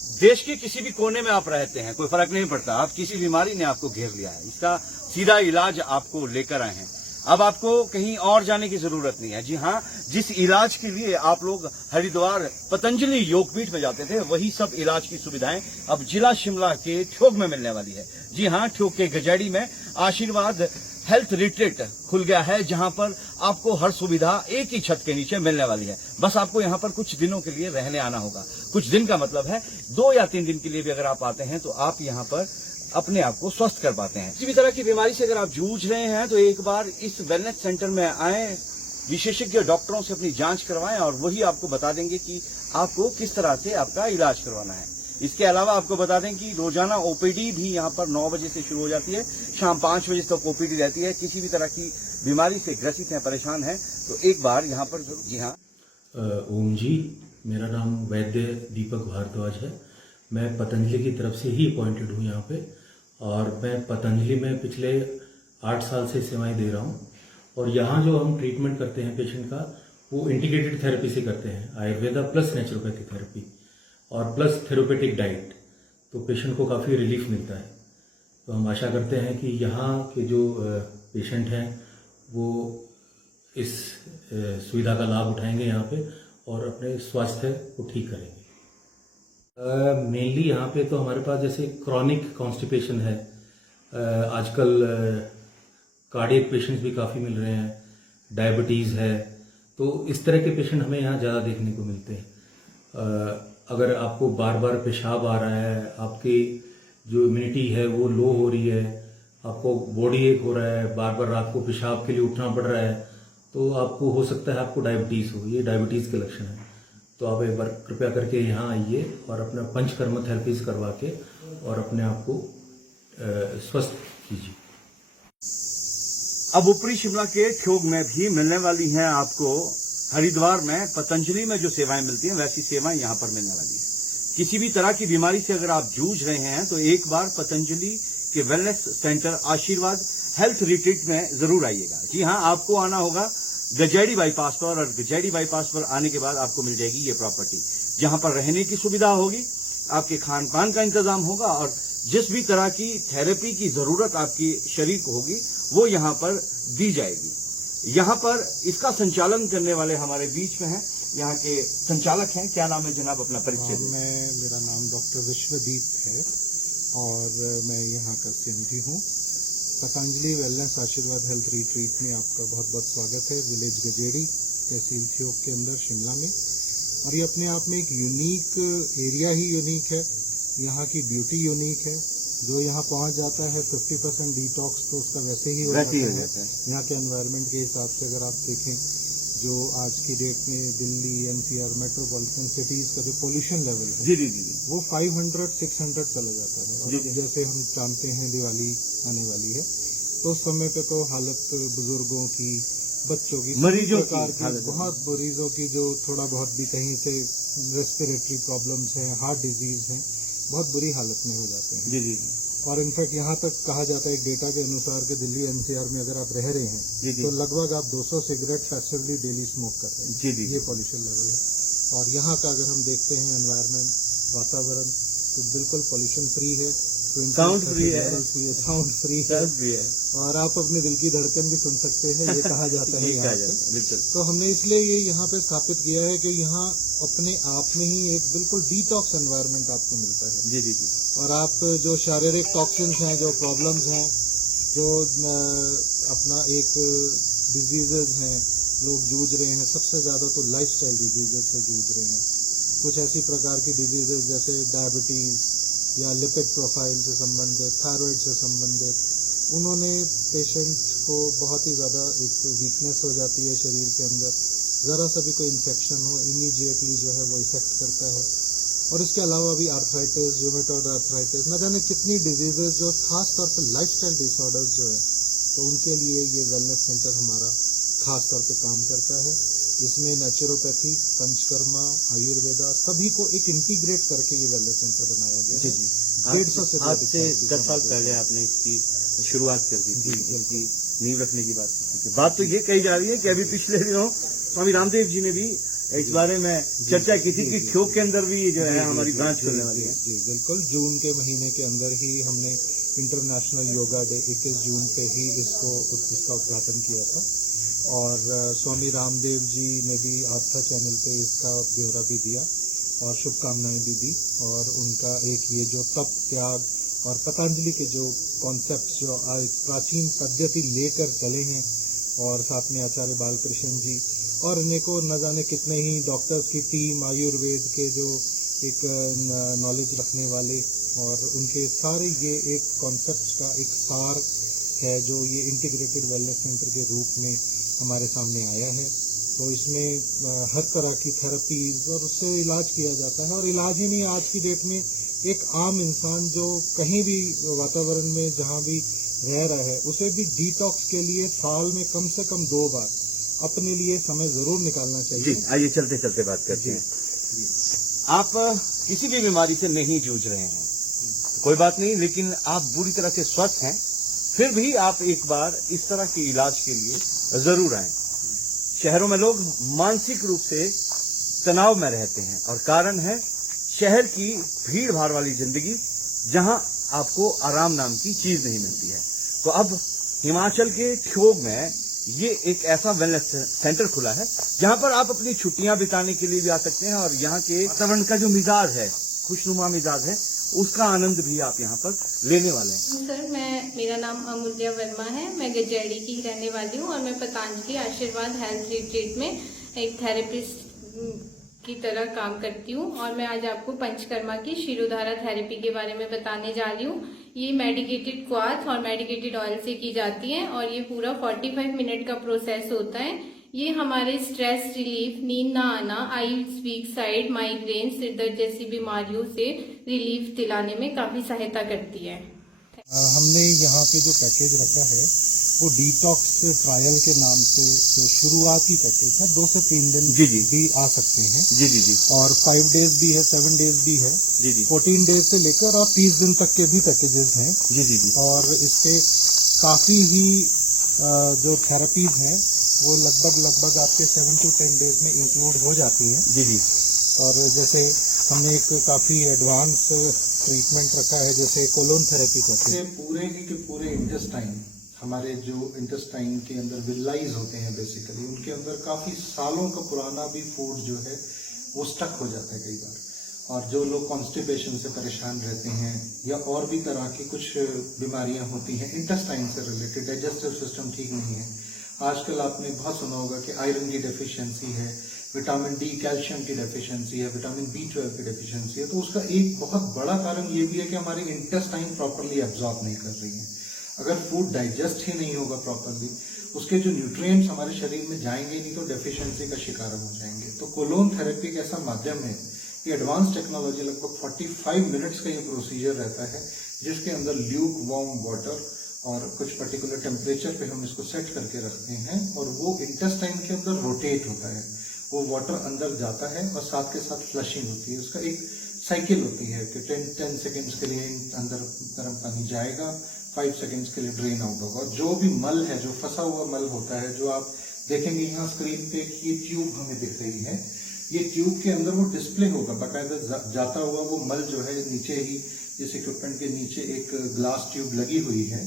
देश के किसी भी कोने में आप रहते हैं, कोई फर्क नहीं पड़ता, आप किसी बीमारी ने आपको घेर लिया है, इसका सीधा इलाज आपको लेकर आए हैं। अब आपको कहीं और जाने की जरूरत नहीं है। जी हाँ, जिस इलाज के लिए आप लोग हरिद्वार पतंजलि योगपीठ में जाते थे, वही सब इलाज की सुविधाएं अब जिला शिमला के ठियोग में मिलने वाली है। जी हाँ, ठियोग के गजेड़ी में आशीर्वाद हेल्थ रिट्रीट खुल गया है, जहां पर आपको हर सुविधा एक ही छत के नीचे मिलने वाली है। बस आपको यहां पर कुछ दिनों के लिए रहने आना होगा। कुछ दिन का मतलब है 2 या 3 दिन के लिए भी अगर आप आते हैं तो आप यहां पर अपने आप को स्वस्थ कर पाते हैं। किसी भी तरह की बीमारी से अगर आप जूझ रहे हैं तो एक बार इस वेलनेस सेंटर में आए, विशेषज्ञ डॉक्टरों से अपनी जांच करवाएं और वही आपको बता देंगे कि आपको किस तरह से आपका इलाज करवाना है। इसके अलावा आपको बता दें कि रोजाना ओपीडी भी यहाँ पर 9 बजे से शुरू हो जाती है, शाम 5 बजे तक ओपीडी रहती है। किसी भी तरह की बीमारी से ग्रसित हैं, परेशान हैं तो एक बार यहाँ पर जरूर। जी हाँ, ओम जी, मेरा नाम वैद्य दीपक भारद्वाज है। मैं पतंजलि की तरफ से ही अपॉइंटेड हूँ यहाँ पे, और मैं पतंजलि में पिछले 8 साल से सेवाएं दे रहा हूँ। और यहाँ जो हम ट्रीटमेंट करते हैं पेशेंट का, वो इंटीग्रेटेड थेरेपी से करते हैं, आयुर्वेदा प्लस नेचुरोपैथी थेरेपी और प्लस थेरेपेटिक डाइट। तो पेशेंट को काफ़ी रिलीफ मिलता है। तो हम आशा करते हैं कि यहाँ के जो पेशेंट हैं वो इस सुविधा का लाभ उठाएंगे यहाँ पे और अपने स्वास्थ्य को ठीक करेंगे। मेनली यहाँ पे तो हमारे पास जैसे क्रॉनिक कॉन्स्टिपेशन है, आजकल कार्डियक पेशेंट्स भी काफ़ी मिल रहे हैं, डायबिटीज़ है, तो इस तरह के पेशेंट हमें यहाँ ज़्यादा देखने को मिलते हैं। अगर आपको बार बार पेशाब आ रहा है, आपकी जो इम्यूनिटी है वो लो हो रही है, आपको बॉडी एक हो रहा है, बार बार रात को पेशाब के लिए उठना पड़ रहा है, तो आपको हो सकता है आपको डायबिटीज़ हो। ये डायबिटीज़ के लक्षण हैं। तो आप एक बार कृपया करके यहाँ आइए और अपना पंचकर्म थेरेपीज करवा के और अपने आप को स्वस्थ कीजिए। अब ऊपरी शिमला के ठियोग में भी मिलने वाली हैं आपको हरिद्वार में पतंजलि में जो सेवाएं मिलती हैं, वैसी सेवाएं यहाँ पर मिलने वाली है। किसी भी तरह की बीमारी से अगर आप जूझ रहे हैं तो एक बार पतंजलि के वेलनेस सेंटर आशीर्वाद हेल्थ रिट्रीट में जरूर आइएगा। जी हाँ, आपको आना होगा गजेड़ी बाईपास पर, और गजेड़ी बाईपास पर आने के बाद आपको मिल जाएगी ये प्रॉपर्टी, जहां पर रहने की सुविधा होगी, आपके खान पान का इंतजाम होगा और जिस भी तरह की थेरेपी की जरूरत आपकी शरीर को होगी वो यहाँ पर दी जाएगी। यहाँ पर इसका संचालन करने वाले हमारे बीच में हैं, यहाँ के संचालक हैं। क्या नाम है जनाब, अपना परिचय दें। मेरा नाम डॉक्टर विश्वदीप है और मैं यहाँ का सीएमडी हूँ। पतंजलि वेलनेस आशीर्वाद हेल्थ रिट्रीट में आपका बहुत बहुत स्वागत है। विलेज गजेड़ी, तहसील ठियोग के अंदर शिमला में। और ये अपने आप में एक यूनिक एरिया ही यूनिक है, यहाँ की ब्यूटी यूनिक है। जो यहाँ पहुँच जाता है 50% डिटॉक्स तो उसका वैसे ही हो जाता है। यहाँ के एनवायरनमेंट के हिसाब से अगर आप देखें, जो आज की डेट में दिल्ली, एनसीआर, मेट्रोपॉलिटन सिटीज का जो पोल्यूशन लेवल है वो 500-600 चला जाता है। और जैसे हम जानते हैं दिवाली आने वाली है तो उस समय पे तो हालत बुजुर्गों की, बच्चों की, मरीजों की बहुत मरीजों की जो थोड़ा बहुत भी कहीं से रेस्पिरेटरी प्रॉब्लम्स हैं, हार्ट डिजीज हैं, बहुत बुरी हालत में हो जाते हैं। जी जी। और इनफैक्ट यहाँ तक कहा जाता है एक डेटा के अनुसार कि दिल्ली एनसीआर में अगर आप रह रहे हैं तो लगभग आप 200 सिगरेट पैसिवली डेली स्मोक कर रहे हैं। जी। ये पॉल्यूशन लेवल है। और यहाँ का अगर हम देखते हैं एनवायरनमेंट, वातावरण, तो बिल्कुल पॉल्यूशन फ्री है, साउंड फ्री है, साउंड फ्री है, और आप अपने दिल की धड़कन भी सुन सकते हैं, ये कहा जाता है यहाँ पे। तो हमने इसलिए ये यहाँ पे स्थापित किया है कि यहाँ अपने आप में ही एक बिल्कुल डिटॉक्स एनवायरनमेंट आपको मिलता है। जी। और आप जो शारीरिक टॉक्सिन्स हैं, जो प्रॉब्लम्स हैं, जो अपना एक डिजीजेज हैं, लोग जूझ रहे हैं, सबसे ज्यादा तो लाइफस्टाइल डिजीजेज से जूझ रहे हैं। कुछ ऐसी प्रकार की डिजीजेज जैसे डायबिटीज या लिपिड प्रोफाइल से संबंधित, थायराइड से संबंधित, उन्होंने पेशेंट्स को बहुत ही ज़्यादा एक वीकनेस हो जाती है शरीर के अंदर। ज़रा सा भी कोई इन्फेक्शन हो इमीडिएटली जो है वो इफेक्ट करता है। और इसके अलावा भी आर्थराइटिस, रूमेटॉइड आर्थराइटिस, न जाने कितनी डिजीजेज जो खास तौर पर लाइफस्टाइल डिसऑर्डर्स जो है, तो उनके लिए ये वेलनेस सेंटर हमारा खास तौर पे काम करता है। इसमें नेचुरोपैथी, पंचकर्मा, आयुर्वेदा सभी को एक इंटीग्रेट करके ये वेलनेस सेंटर बनाया गया है। 150 से आज से 10 साल पहले आपने इसकी शुरुआत कर दी थी, इसकी नींव रखने की बात तो ये कही जा रही है कि अभी पिछले दिनों स्वामी रामदेव जी ने भी इस बारे में चर्चा की थी कि क्यों के अंदर भी जो है हमारी ब्रांच खुलने वाली है। जी बिल्कुल, जून के महीने के अंदर ही हमने इंटरनेशनल योगा डे 21 जून पे ही इसका उद्घाटन किया था और स्वामी रामदेव जी ने भी आस्था चैनल पे इसका ब्यौरा भी दिया और शुभकामनाएं भी दी और उनका एक ये जो तप त्याग और पतंजलि के जो कॉन्सेप्ट जो प्राचीन पद्धति लेकर चले हैं और साथ में आचार्य बालकृष्ण जी और अनेकों न जाने कितने ही डॉक्टर्स की टीम आयुर्वेद के जो एक नॉलेज रखने वाले और उनके सारे ये एक कॉन्सेप्ट का एक सार है जो ये इंटीग्रेटेड वेलनेस सेंटर के रूप में हमारे सामने आया है। तो इसमें हर तरह की थेरेपीज और उससे इलाज किया जाता है और इलाज ही नहीं, आज की डेट में एक आम इंसान जो कहीं भी वातावरण में जहाँ भी रह रहा है उसे भी डिटॉक्स के लिए साल में कम से कम 2 बार अपने लिए समय जरूर निकालना चाहिए। जी आइए चलते चलते बात करते हैं। आप किसी भी बीमारी से नहीं जूझ रहे हैं, कोई बात नहीं, लेकिन आप बुरी तरह से स्वस्थ हैं, फिर भी आप एक बार इस तरह के इलाज के लिए जरूर आएं। शहरों में लोग मानसिक रूप से तनाव में रहते हैं और कारण है शहर की भीड़ भाड़ वाली जिंदगी, जहां आपको आराम नाम की चीज नहीं मिलती है। तो अब हिमाचल के ठियोग में ये एक ऐसा वेलनेस सेंटर खुला है जहां पर आप अपनी छुट्टियां बिताने के लिए भी आ सकते हैं और यहाँ के वातावरण का जो मिजाज है, खुशनुमा मिजाज है, उसका आनंद भी आप यहाँ पर लेने वाले हैं। सर, मेरा नाम अमूल्य वर्मा है, मैं गजेड़ी की रहने वाली हूँ और मैं पतंजलि आशीर्वाद हेल्थ रिट्रीट में एक थेरेपिस्ट की तरह काम करती हूँ और मैं आज आपको पंचकर्मा की शिरोधारा थेरेपी के बारे में बताने जा रही हूँ। ये मेडिकेटेड क्वाथ और मेडिकेटेड ऑयल से की जाती है और ये पूरा 45 मिनट का प्रोसेस होता है। ये हमारे स्ट्रेस रिलीफ, नींद ना आना, आईज वीक साइड, माइग्रेन, सिरदर्द जैसी बीमारियों से रिलीफ दिलाने में काफी सहायता करती है। हमने यहाँ पे जो पैकेज रखा है वो डिटॉक्स ट्रायल के नाम से जो शुरुआती पैकेज है, 2 से 3 दिन भी आ सकते हैं। जी और 5 डेज भी है, 7 डेज भी है, 14 डेज से लेकर और 30 दिन तक के भी पैकेजेस हैं। जी और इसके काफी ही जो थेरेपीज हैं वो लगभग आपके 7 to 10 डेज में इंक्लूड हो जाती हैं। जी और जैसे हमने एक काफी एडवांस ट्रीटमेंट रखा है, जैसे कोलोन थेरेपी करते हैं। पूरे के पूरे इंटेस्टाइन, हमारे जो इंटेस्टाइन के अंदर विलाइज होते हैं बेसिकली, उनके अंदर काफी सालों का पुराना भी फूड जो है वो स्टक हो जाता है कई बार। और जो लोग कॉन्स्टिपेशन से परेशान रहते हैं या और भी तरह की कुछ बीमारियां होती हैं इंटेस्टाइन से रिलेटेड, डाइजेस्टिव सिस्टम ठीक नहीं है। आजकल आपने बहुत सुना होगा कि आयरन की डेफिशिएंसी है, विटामिन डी, कैल्शियम की डेफिशिएंसी है, विटामिन B12 की डेफिशिएंसी है। तो उसका एक बहुत बड़ा कारण ये भी है कि हमारी इंटेस्टाइन प्रॉपरली एब्जॉर्ब नहीं कर रही है। अगर फूड डाइजेस्ट ही नहीं होगा प्रॉपरली, उसके जो न्यूट्रिएंट्स हमारे शरीर में जाएंगे नहीं तो डेफिशिएंसी का शिकार हो जाएंगे। तो कोलोन थेरेपी एक ऐसा माध्यम है, ये एडवांस टेक्नोलॉजी, लगभग 45 मिनट्स का ये प्रोसीजर रहता है जिसके अंदर ल्यूक वार्म वाटर और कुछ पर्टिकुलर टेम्परेचर पे हम इसको सेट करके रखते हैं और वो इंटेस्टाइन के अंदर रोटेट होता है। वो वाटर अंदर जाता है और साथ के साथ फ्लशिंग होती है। उसका एक साइकिल होती है कि 10 सेकेंड्स के लिए अंदर गर्म पानी जाएगा, 5 सेकेंड्स के लिए ड्रेन आउट होगा। और जो भी मल है, जो फंसा हुआ मल होता है, जो आप देखेंगे यहाँ स्क्रीन पे ये ट्यूब हमें दिख रही है, ये ट्यूब के अंदर वो डिस्प्ले होगा बाकायदा जाता हुआ वो मल जो है नीचे ही इस इक्विपमेंट के नीचे एक ग्लास ट्यूब लगी हुई है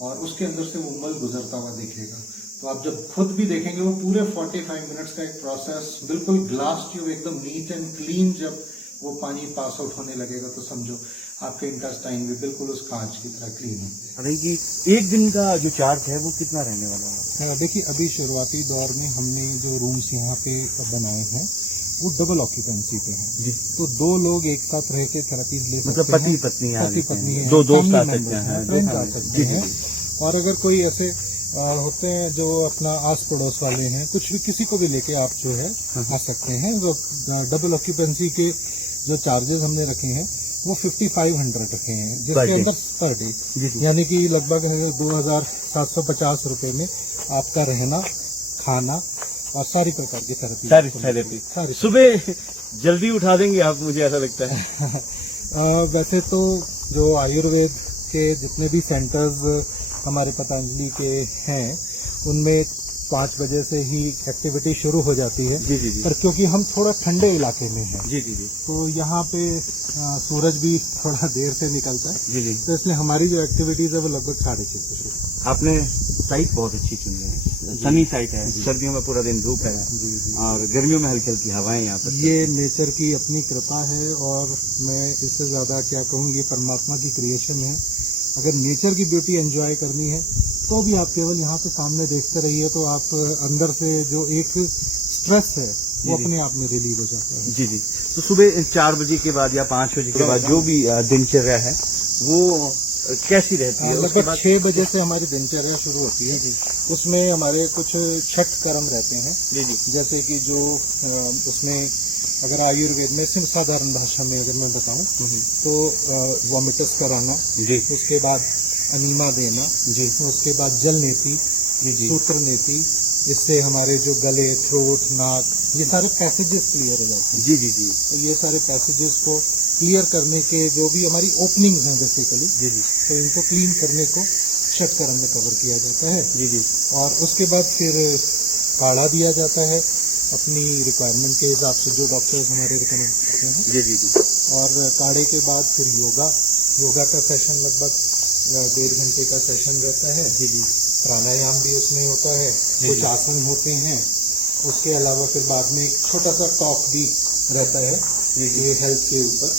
और उसके अंदर से वो मल गुजरता हुआ दिखेगा। तो आप जब खुद भी देखेंगे वो पूरे 45 मिनट्स का एक प्रोसेस, बिल्कुल ग्लास ट्यूब एकदम नीट एंड क्लीन, जब वो पानी पास आउट होने लगेगा तो समझो आपके इंटेस्टाइन भी बिल्कुल उस कांच की तरह क्लीन होते हैं। कि एक दिन का जो चार्ज है वो कितना रहने वाला है? देखिए, अभी शुरुआती दौर में हमने जो रूम्स यहाँ पे बनाए हैं वो डबल ऑक्यूपेंसी पे हैं। तो 2 लोग एक साथ रह के थेरेपीज ले सकते हैं। पति पत्नी है, 2 दोस्त आ सकते हैं, फ्रेंड्स आ सकते हैं। और अगर कोई ऐसे होते हैं जो अपना आस पड़ोस वाले हैं, कुछ भी, किसी को भी लेके आप जो है आ सकते हैं। जो डबल ऑक्यूपेंसी के जो चार्जेस हमने रखे हैं वो 5500 रखे हैं, जिसके अंदर पर डे यानी कि लगभग 2750 रुपए में आपका रहना, खाना और सारी प्रकार की थेरेपी। सुबह जल्दी उठा देंगे आप, मुझे ऐसा लगता है। वैसे तो जो आयुर्वेद के जितने भी सेंटर्स हमारे पतंजलि के हैं उनमें 5 बजे से ही एक्टिविटी शुरू हो जाती है। जी जी जी पर क्योंकि हम थोड़ा ठंडे इलाके में हैं, जी जी जी तो यहाँ पे सूरज भी थोड़ा देर से निकलता है, जी जी। तो इसलिए हमारी जो एक्टिविटीज है वो लगभग 6:30 से शुरू। आपने साइट बहुत अच्छी चुनी है, सनी साइट है, सर्दियों में पूरा दिन धूप है और गर्मियों में हल्की हल्की हवाएं यहाँ पर। ये नेचर की अपनी कृपा है और मैं इससे ज्यादा क्या कहूँ, ये परमात्मा की क्रिएशन है। अगर नेचर की ब्यूटी एंजॉय करनी है तो भी आप केवल यहाँ पे सामने देखते रहिए, तो आप अंदर से जो एक स्ट्रेस है वो अपने आप में रिलीव हो जाता है। जी जी। तो सुबह 4 बजे के बाद या 5 बजे के बाद जो भी दिनचर्या है वो कैसी रहती है? उसके लगभग बाद 6 बजे से हमारी दिनचर्या शुरू होती है। उसमें हमारे कुछ छठ कर्म रहते हैं, जी जी जैसे कि जो उसमें अगर आयुर्वेद में सिर्फ साधारण भाषा में अगर मैं बताऊं तो वॉमिटस कराना, जी उसके बाद अनीमा देना, जी उसके बाद जल नीति, जी सूत्र नीति, इससे हमारे जो गले, थ्रोट, नाक, ये सारे पैसेजेस क्लियर हो जाते हैं। जी जी जी तो ये सारे पैसेजेस को क्लियर करने के जो भी हमारी ओपनिंग्स हैं बेसिकली, जी जी तो इनको क्लीन करने को छठ कर्म में कवर किया जाता है। जी जी और उसके बाद फिर काढ़ा दिया जाता है अपनी रिक्वायरमेंट के हिसाब से, जो डॉक्टर्स हमारे रिकमेंड करते हैं। जी जी जी और काढ़े के बाद फिर योगा का सेशन लगभग 1.5 घंटे का सेशन रहता है। जी जी प्राणायाम भी उसमें होता है, कुछ आसन होते हैं। उसके अलावा फिर बाद में एक छोटा सा टॉक भी रहता है ये हेल्थ के ऊपर,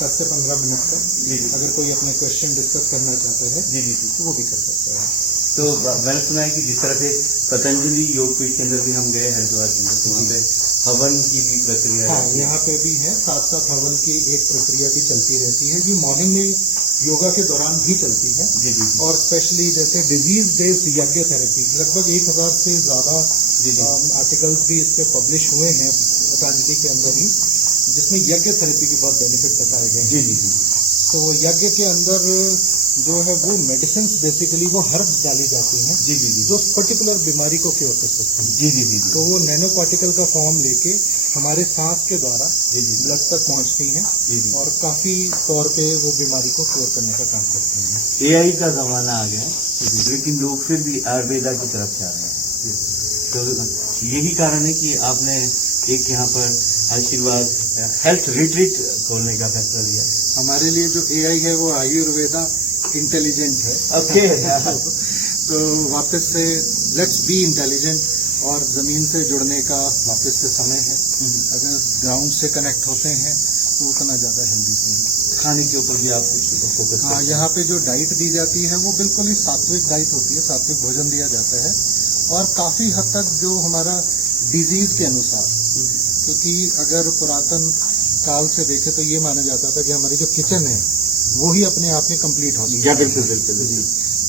10 से 15 मिनट तक। अगर कोई अपने क्वेश्चन डिस्कस करना चाहता है जी जी तो वो भी कर सकता है। तो मैंने सुना है कि जिस तरह से पतंजलि योगपीठ के अंदर भी हम गए हरिद्वार के अंदर, तो वहाँ पे हवन की भी प्रक्रिया हाँ, है। यहाँ पे भी है, साथ साथ हवन की एक प्रक्रिया भी चलती रहती है, जो मॉर्निंग में योगा के दौरान भी चलती है। जी जी और स्पेशली जैसे डिजीज बेस्ड यज्ञ थेरेपी, लगभग 1000 से ज्यादा आर्टिकल्स भी इस पे पब्लिश हुए हैं पतंजलि के अंदर ही, जिसमें यज्ञ थेरेपी के बहुत बेनिफिट बताए गए हैं। जी जी जी तो यज्ञ के अंदर जो है वो मेडिसिन बेसिकली वो हर्ब्स डाली जाती हैं जी जी जी जो पर्टिकुलर बीमारी को क्योर कर सकते हैं। जी जी जी जी तो वो नैनो पार्टिकल का फॉर्म लेके हमारे सांस के द्वारा जी जी ब्लड तक पहुंचती हैं जी जी। और काफी तौर पे वो बीमारी को क्योर करने का काम करती हैं। एआई का जमाना आ गया है, लेकिन लोग फिर भी आयुर्वेदा की तरफ जा रहे हैं। तो यही कारण है कि आपने एक यहाँ पर आशीर्वाद हेल्थ रिट्रीट खोलने का फैसला लिया। हमारे लिए जो एआई है वो आयुर्वेदा इंटेलिजेंट है। ओके तो वापस से लेट्स बी इंटेलिजेंट, और जमीन से जुड़ने का वापस से समय है। अगर ग्राउंड से कनेक्ट होते हैं तो उतना ज्यादा हेल्दी रहेंगे। खाने के ऊपर भी आप कुछ फोकस हाँ, यहाँ पे जो डाइट दी जाती है वो बिल्कुल ही सात्विक डाइट होती है, सात्विक भोजन दिया जाता है। और काफी हद तक जो हमारा डिजीज के अनुसार, क्योंकि अगर पुरातन काल से देखे तो ये माना जाता था कि हमारी जो किचन है वो ही अपने आप में कंप्लीट होती है। बिल्कुल बिल्कुल जी।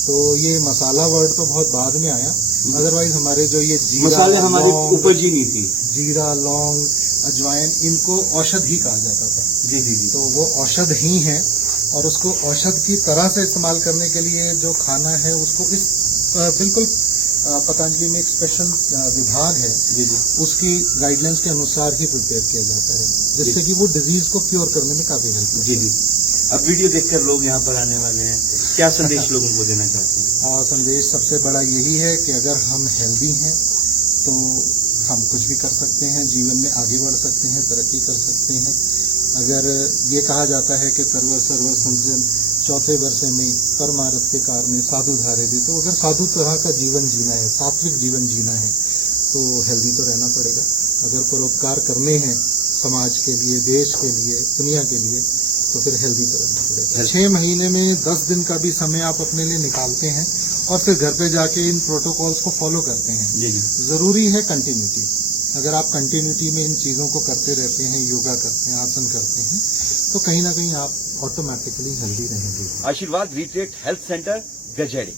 तो ये मसाला वर्ड तो बहुत बाद में आया, अदरवाइज हमारे जो ये जीरा, मसाले हमारे लौंग, उपज ही नहीं थी। जीरा, लौंग, अजवाइन, इनको औषध ही कहा जाता था। जी जी जी तो वो औषध ही है, और उसको औषध की तरह से इस्तेमाल करने के लिए जो खाना है उसको इस बिल्कुल पतंजलि में एक स्पेशल विभाग है, जी जी उसकी गाइडलाइंस के अनुसार ही प्रिपेयर किया जाता है, जिससे कि वो डिजीज को क्योर करने में काफी हेल्प जी जी। अब वीडियो देखकर लोग यहाँ पर आने वाले हैं, क्या संदेश लोगों को देना चाहते हैं? संदेश सबसे बड़ा यही है कि अगर हम हेल्दी हैं तो हम कुछ भी कर सकते हैं, जीवन में आगे बढ़ सकते हैं, तरक्की कर सकते हैं। अगर ये कहा जाता है कि सर्व संजन चौथे वर्षे में परमारथ के कारण साधु धारे दी, तो अगर साधु तरह का जीवन जीना है, सात्विक जीवन जीना है, तो हेल्दी तो रहना पड़ेगा। अगर परोपकार करने हैं समाज के लिए, देश के लिए, दुनिया के लिए, तो फिर हेल्दी तो रहना पड़ेगा। 6 महीने में 10 दिन का भी समय आप अपने लिए निकालते हैं और फिर घर पे जाके इन प्रोटोकॉल्स को फॉलो करते हैं। जी जी जरूरी है कंटिन्यूटी। अगर आप कंटिन्यूटी में इन चीजों को करते रहते हैं, योगा करते हैं, आसन करते हैं, तो कहीं ना कहीं आप ऑटोमेटिकली हेल्दी रहेंगे। आशीर्वाद रिट्रीट हेल्थ सेंटर गजेड़ी।